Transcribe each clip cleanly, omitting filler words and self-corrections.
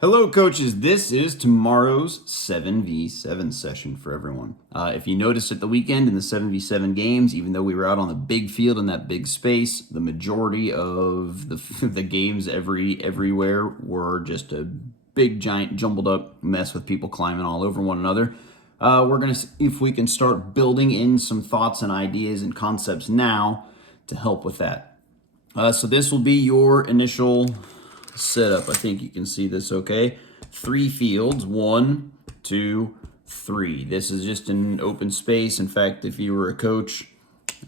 Hello, coaches. This is tomorrow's 7v7 session for everyone. If you noticed at the weekend in the 7v7 games, even though we were out on the big field in that big space, the majority of the games everywhere were just a big, giant, jumbled up mess with people climbing all over one another. We're going to see if we can start building in some thoughts and ideas and concepts now to help with that. So this will be your initial setup. I think you can see this okay. 3 fields, 1, 2, 3. This is just an open space. In fact, if you were a coach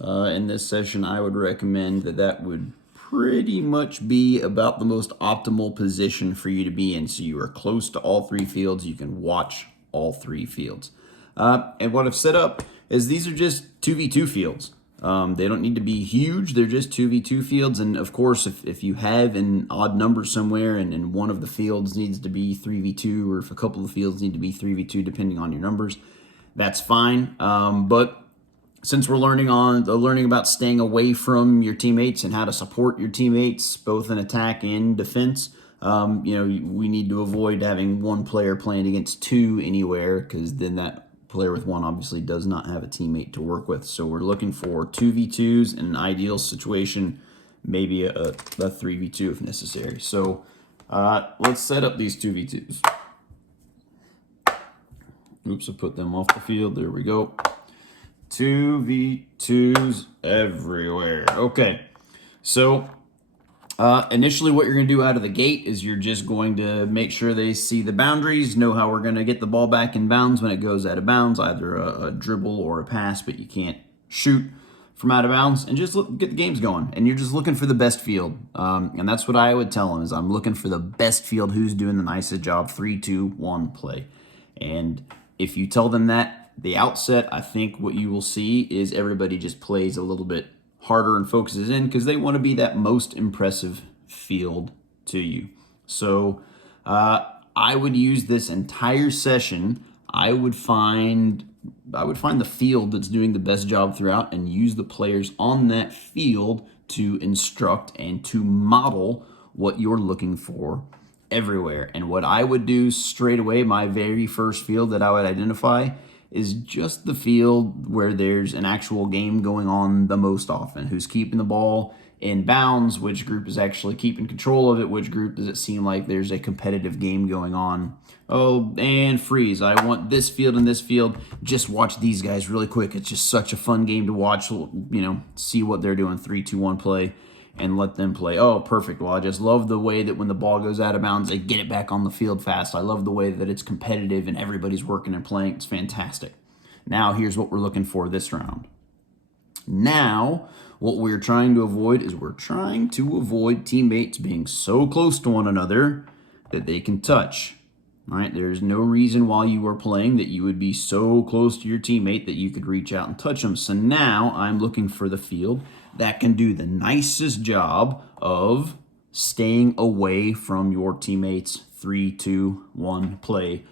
in this session, I would recommend that would pretty much be about the most optimal position for you to be in. So you are close to all 3 fields. You can watch all 3 fields. And what I've set up is these are just 2v2 fields. They don't need to be huge. They're just 2v2 fields. And of course, if you have an odd number somewhere and one of the fields needs to be 3v2, or if a couple of fields need to be 3v2, depending on your numbers, that's fine. But since we're learning about staying away from your teammates and how to support your teammates, both in attack and defense, we need to avoid having one player playing against 2 anywhere, because then that player with 1 obviously does not have a teammate to work with. So we're looking for 2v2s in an ideal situation, maybe a 3v2 if necessary. So let's set up these 2v2s. Oops, I put them off the field. There we go. 2v2s everywhere. Okay, so initially what you're going to do out of the gate is you're just going to make sure they see the boundaries, know how we're going to get the ball back in bounds when it goes out of bounds, either a dribble or a pass, but you can't shoot from out of bounds, and just get the games going. And you're just looking for the best field. And that's what I would tell them is I'm looking for the best field, who's doing the nicest job, 3, 2, 1, play. And if you tell them that the outset, I think what you will see is everybody just plays a little bit harder and focuses in because they want to be that most impressive field to you. So I would use this entire session. I would find the field that's doing the best job throughout and use the players on that field to instruct and to model what you're looking for everywhere. And what I would do straight away, my very first field that I would identify is just the field where there's an actual game going on the most often. Who's keeping the ball in bounds, which group is actually keeping control of it, which group does it seem like there's a competitive game going on. Oh, and freeze. I want this field and this field. Just watch these guys really quick. It's just such a fun game to watch, see what they're doing. 3, 2, 1 play. And let them play. Oh, perfect. Well, I just love the way that when the ball goes out of bounds, they get it back on the field fast. I love the way that it's competitive and everybody's working and playing. It's fantastic. Now, here's what we're looking for this round. Now, what we're trying to avoid is we're trying to avoid teammates being so close to one another that they can touch. All right, there's no reason while you are playing that you would be so close to your teammate that you could reach out and touch them. So now I'm looking for the field that can do the nicest job of staying away from your teammates. 3, 2, 1, play.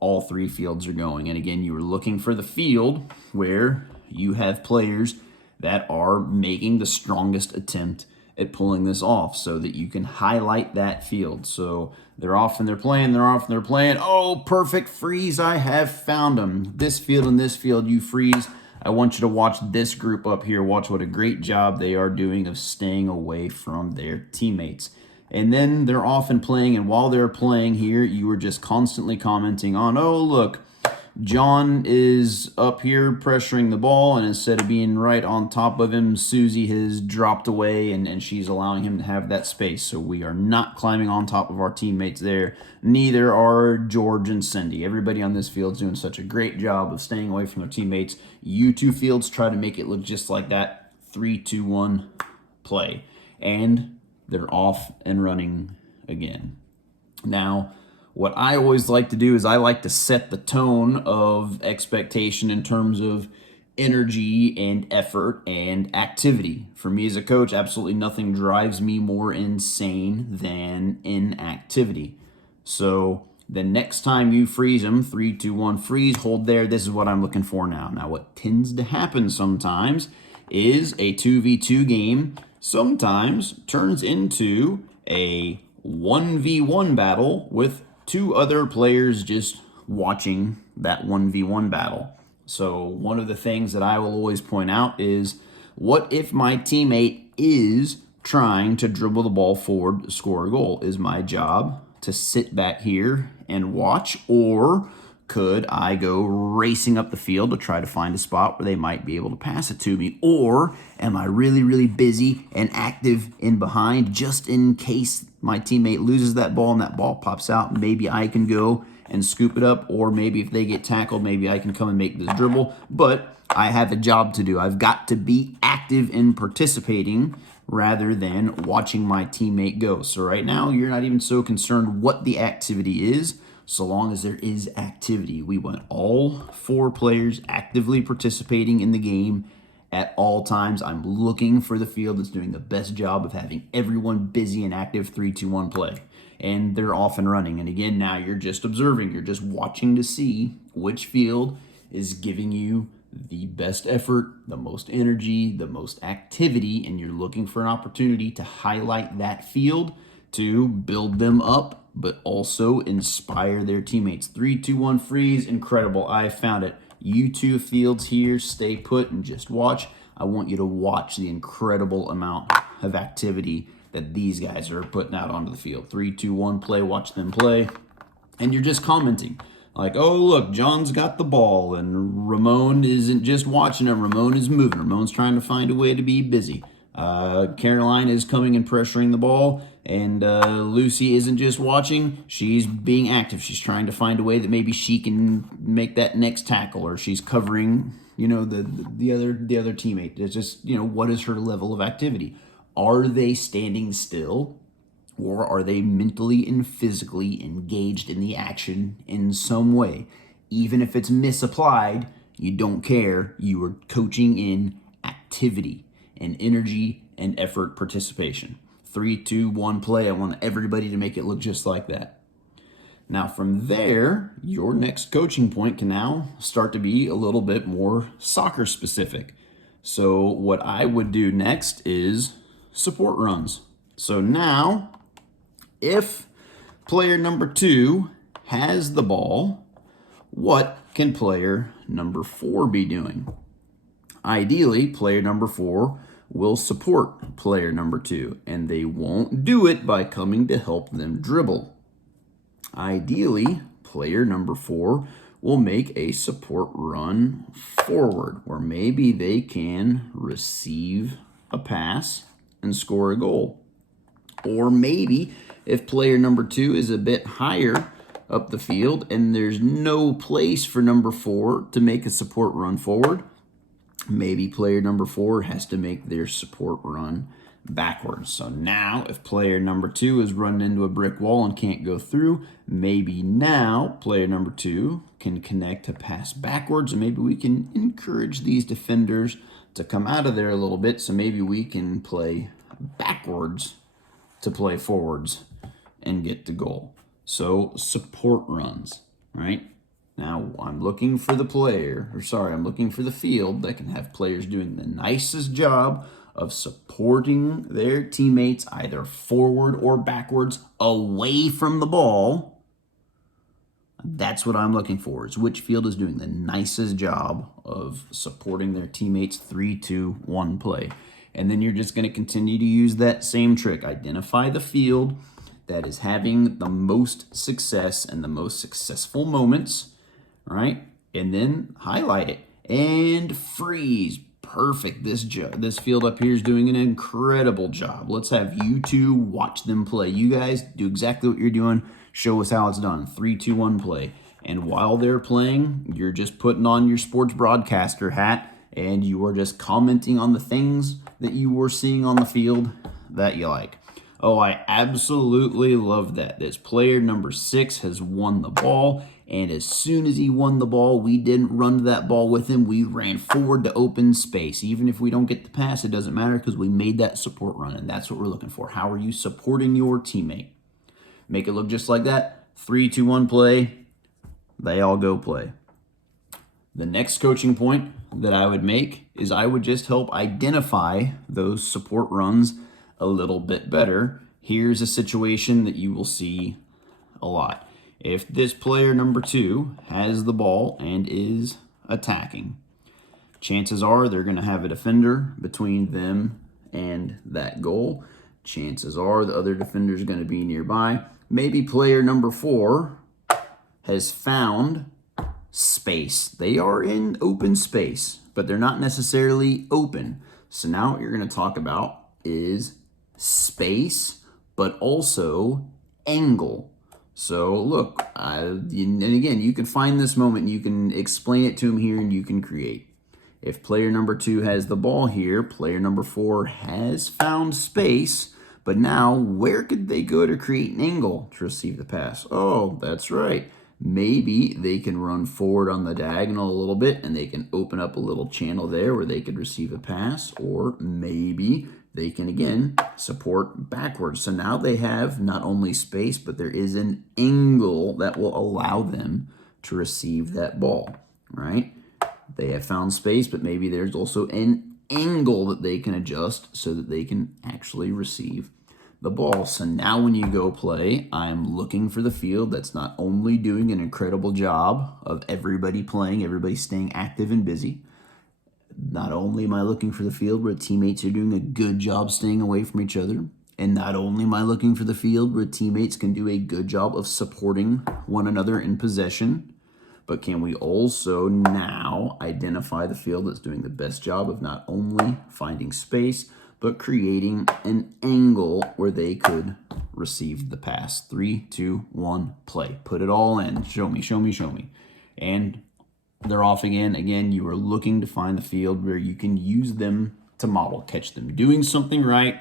All 3 fields are going. And again, you are looking for the field where you have players that are making the strongest attempt at pulling this off so that you can highlight that field. So they're off and they're playing, Oh, perfect, freeze, I have found them. This field and this field, you freeze. I want you to watch this group up here. Watch what a great job they are doing of staying away from their teammates. And then they're off and playing, and while they're playing here, you are just constantly commenting on, oh, look, John is up here pressuring the ball, and instead of being right on top of him, Susie has dropped away, and she's allowing him to have that space. So we are not climbing on top of our teammates there. Neither are George and Cindy. Everybody on this field is doing such a great job of staying away from their teammates. You 2 fields, try to make it look just like that. 3, 2, 1, play. And they're off and running again. Now, what I always like to do is I like to set the tone of expectation in terms of energy and effort and activity. For me as a coach, absolutely nothing drives me more insane than inactivity. So the next time you freeze them, 3, 2, 1, freeze, hold there. This is what I'm looking for now. Now, what tends to happen sometimes is a 2v2 game sometimes turns into a 1v1 battle with two other players just watching that 1v1 battle. So one of the things that I will always point out is, what if my teammate is trying to dribble the ball forward to score a goal? Is my job to sit back here and watch, or could I go racing up the field to try to find a spot where they might be able to pass it to me? Or am I really, really busy and active in behind just in case my teammate loses that ball and that ball pops out? Maybe I can go and scoop it up, or maybe if they get tackled, maybe I can come and make this dribble. But I have a job to do. I've got to be active in participating rather than watching my teammate go. So right now, you're not even so concerned what the activity is, so long as there is activity. We want all four players actively participating in the game at all times. I'm looking for the field that's doing the best job of having everyone busy and active 3-2-1 play. And they're off and running. And again, now you're just observing. You're just watching to see which field is giving you the best effort, the most energy, the most activity, and you're looking for an opportunity to highlight that field to build them up, but also inspire their teammates. 3-2-1 freeze, incredible. I found it. You two fields here, stay put and just watch. I want you to watch the incredible amount of activity that these guys are putting out onto the field. 3-2-1 play, watch them play. And you're just commenting. Like, oh, look, John's got the ball, and Ramon isn't just watching it. Ramon is moving. Ramon's trying to find a way to be busy. Caroline is coming and pressuring the ball, and Lucy isn't just watching. She's being active. She's trying to find a way that maybe she can make that next tackle, or she's covering, the other teammate. It's just, what is her level of activity? Are they standing still? Or are they mentally and physically engaged in the action in some way? Even if it's misapplied, you don't care. You are coaching in activity and energy and effort participation. 3-2-1 play. I want everybody to make it look just like that. Now from there, your next coaching point can now start to be a little bit more soccer specific. So what I would do next is support runs. So now, if player number 2 has the ball, what can player number 4 be doing? Ideally, player number 4 will support player number 2, and they won't do it by coming to help them dribble. Ideally, player number 4 will make a support run forward, where maybe they can receive a pass and score a goal. Or maybe if player number 2 is a bit higher up the field and there's no place for number 4 to make a support run forward, maybe player number 4 has to make their support run backwards. So now if player number 2 is running into a brick wall and can't go through, maybe now player number 2 can connect to pass backwards, and maybe we can encourage these defenders to come out of there a little bit, so maybe we can play backwards to play forwards and get to goal. So support runs, right? Now I'm looking for the field that can have players doing the nicest job of supporting their teammates either forward or backwards away from the ball. That's what I'm looking for, is which field is doing the nicest job of supporting their teammates. 3-2-1 play. And then you're just going to continue to use that same trick. Identify the field that is having the most success and the most successful moments, right? And then highlight it and freeze. Perfect. This field up here is doing an incredible job. Let's have you two watch them play. You guys do exactly what you're doing. Show us how it's done. 3-2-1 play. And while they're playing, you're just putting on your sports broadcaster hat, and you are just commenting on the things that you were seeing on the field that you like. Oh, I absolutely love that. This player number 6 has won the ball, and as soon as he won the ball, we didn't run to that ball with him. We ran forward to open space. Even if we don't get the pass, it doesn't matter because we made that support run, and that's what we're looking for. How are you supporting your teammate? Make it look just like that. 3-2-1 play. They all go play. The next coaching point that I would make is I would just help identify those support runs a little bit better. Here's a situation that you will see a lot. if this player number 2 has the ball and is attacking, chances are they're going to have a defender between them and that goal. Chances are the other defender is going to be nearby. Maybe player number 4 has found space. They are in open space, but they're not necessarily open. So now what you're going to talk about is space, but also angle. So look, and again, you can find this moment, and you can explain it to him here, and you can create. If player number 2 has the ball here, player number 4 has found space, but now where could they go to create an angle to receive the pass? Oh, that's right. Maybe they can run forward on the diagonal a little bit, and they can open up a little channel there where they could receive a pass, or maybe they can, again, support backwards. So now they have not only space, but there is an angle that will allow them to receive that ball, right? They have found space, but maybe there's also an angle that they can adjust so that they can actually receive the ball. So now when you go play, I'm looking for the field that's not only doing an incredible job of everybody playing, everybody staying active and busy. Not only am I looking for the field where teammates are doing a good job staying away from each other, and not only am I looking for the field where teammates can do a good job of supporting one another in possession, but can we also now identify the field that's doing the best job of not only finding space, but creating an angle where they could receive the pass. 3, 2, 1, play. Put it all in. Show me, show me, show me. And they're off again. Again, you are looking to find the field where you can use them to model. Catch them doing something right.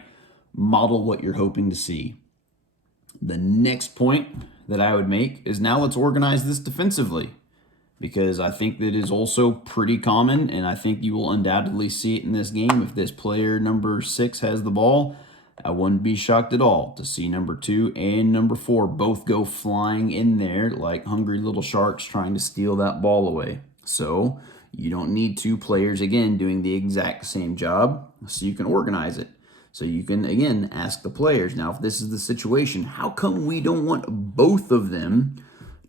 Model what you're hoping to see. The next point that I would make is now let's organize this defensively, because I think that is also pretty common, and I think you will undoubtedly see it in this game. If this player number 6 has the ball, I wouldn't be shocked at all to see number 2 and number 4 both go flying in there like hungry little sharks trying to steal that ball away. So you don't need 2 players, again, doing the exact same job, so you can organize it. So you can, again, ask the players, now if this is the situation, how come we don't want both of them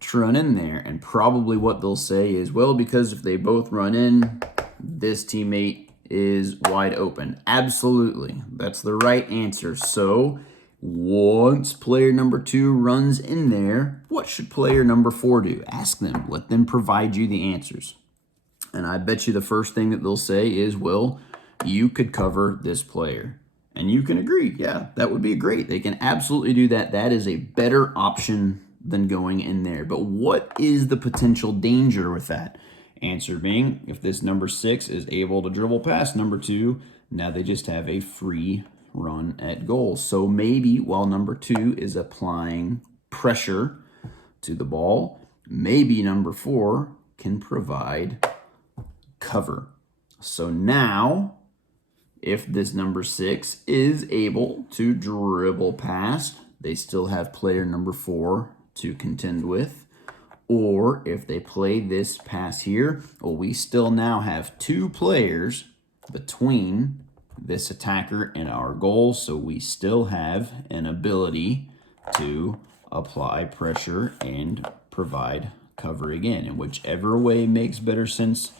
to run in there? And probably what they'll say is, well, because if they both run in, this teammate is wide open. Absolutely. That's the right answer. So once player number 2 runs in there, what should player number 4 do? Ask them. Let them provide you the answers. And I bet you the first thing that they'll say is, well, you could cover this player. And you can agree. Yeah, that would be great. They can absolutely do that. That is a better option than going in there. But what is the potential danger with that? Answer being, if this number 6 is able to dribble past number 2, now they just have a free run at goal. So maybe while number 2 is applying pressure to the ball, maybe number 4 can provide cover. So now, if this number 6 is able to dribble past, they still have player number 4 to contend with. Or if they play this pass here, well, we still now have 2 players between this attacker and our goal, so we still have an ability to apply pressure and provide cover again, in whichever way makes better sense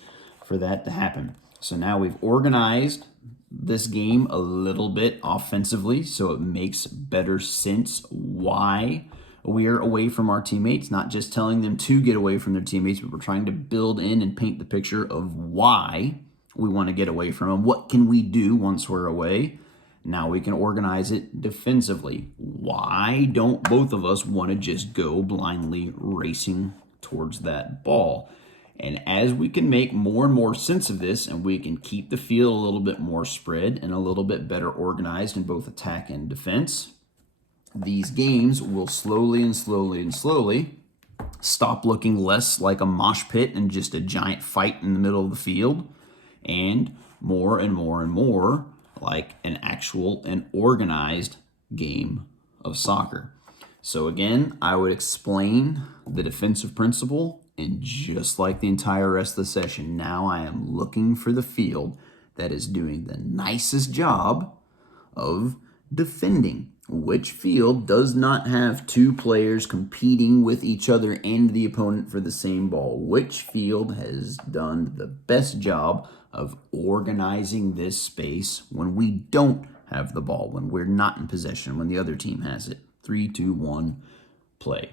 for that to happen. So now we've organized this game a little bit offensively, so it makes better sense why we are away from our teammates, not just telling them to get away from their teammates, but we're trying to build in and paint the picture of why we want to get away from them. What can we do once we're away? Now we can organize it defensively. Why don't both of us want to just go blindly racing towards that ball? And as we can make more and more sense of this, and we can keep the field a little bit more spread and a little bit better organized in both attack and defense, these games will slowly and slowly and slowly stop looking less like a mosh pit and just a giant fight in the middle of the field, and more and more and more like an actual and organized game of soccer. So again, I would explain the defensive principle, and just like the entire rest of the session, now I am looking for the field that is doing the nicest job of defending. which field does not have two players competing with each other and the opponent for the same ball? Which field has done the best job of organizing this space when we don't have the ball, when we're not in possession, when the other team has it? 3, 2, 1, play.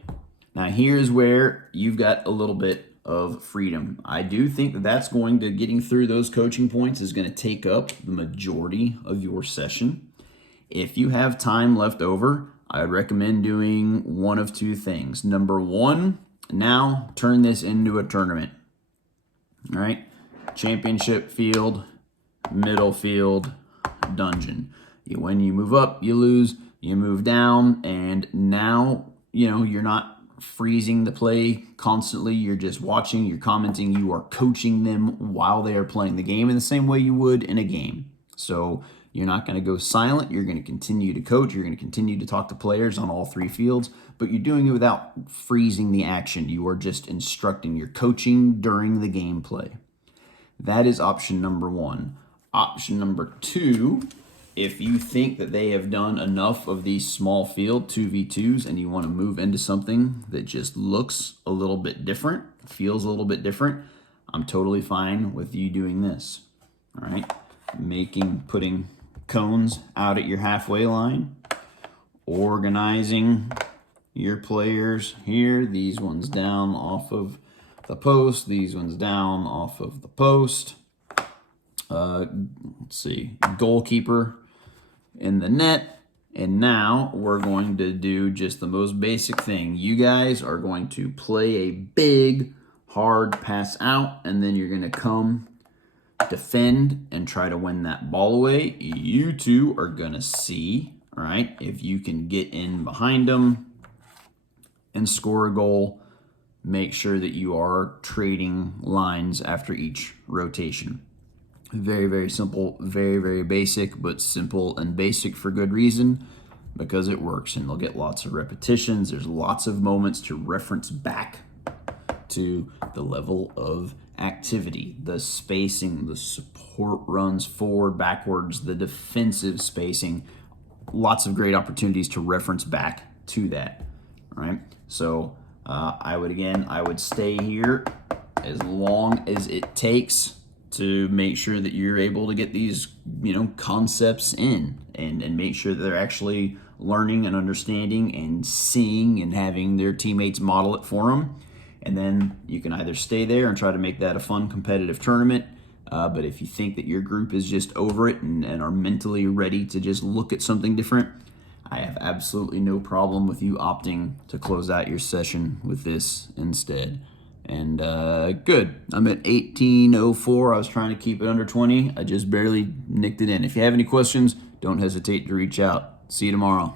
Now here's where you've got a little bit of freedom. I do think that that's going to, getting through those coaching points is going to take up the majority of your session. If you have time left over, I would recommend doing one of two things. Number one, now turn this into a tournament. All right, championship field, middle field, dungeon. When you move up, you lose. You move down, and now, you're not freezing the play constantly. You're just watching, you're commenting, you are coaching them while they are playing the game in the same way you would in a game. So you're not going to go silent. You're going to continue to coach. You're going to continue to talk to players on all three fields, but you're doing it without freezing the action. You are just instructing. You're coaching during the gameplay. That is option number one. Option number two, if you think that they have done enough of these small field 2v2s and you want to move into something that just looks a little bit different, feels a little bit different, I'm totally fine with you doing this. All right, putting cones out at your halfway line, organizing your players here, these ones down off of the post, these ones down off of the post. Let's see, goalkeeper in the net. And now we're going to do just the most basic thing. You guys are going to play a big, hard pass out, and then you're going to come defend and try to win that ball away. You two are going to see, all right, if you can get in behind them and score a goal. Make sure that you are trading lines after each rotation. Very, very simple, very, very basic, but simple and basic for good reason, because it works, and they'll get lots of repetitions. There's lots of moments to reference back to the level of activity, the spacing, the support runs forward, backwards, the defensive spacing. Lots of great opportunities to reference back to that. All right, so I would stay here as long as it takes to make sure that you're able to get these, concepts in and make sure that they're actually learning and understanding and seeing and having their teammates model it for them. And then you can either stay there and try to make that a fun competitive tournament. But if you think that your group is just over it and are mentally ready to just look at something different, I have absolutely no problem with you opting to close out your session with this instead. And good. I'm at 18:04. I was trying to keep it under 20. I just barely nicked it in. If you have any questions, don't hesitate to reach out. See you tomorrow.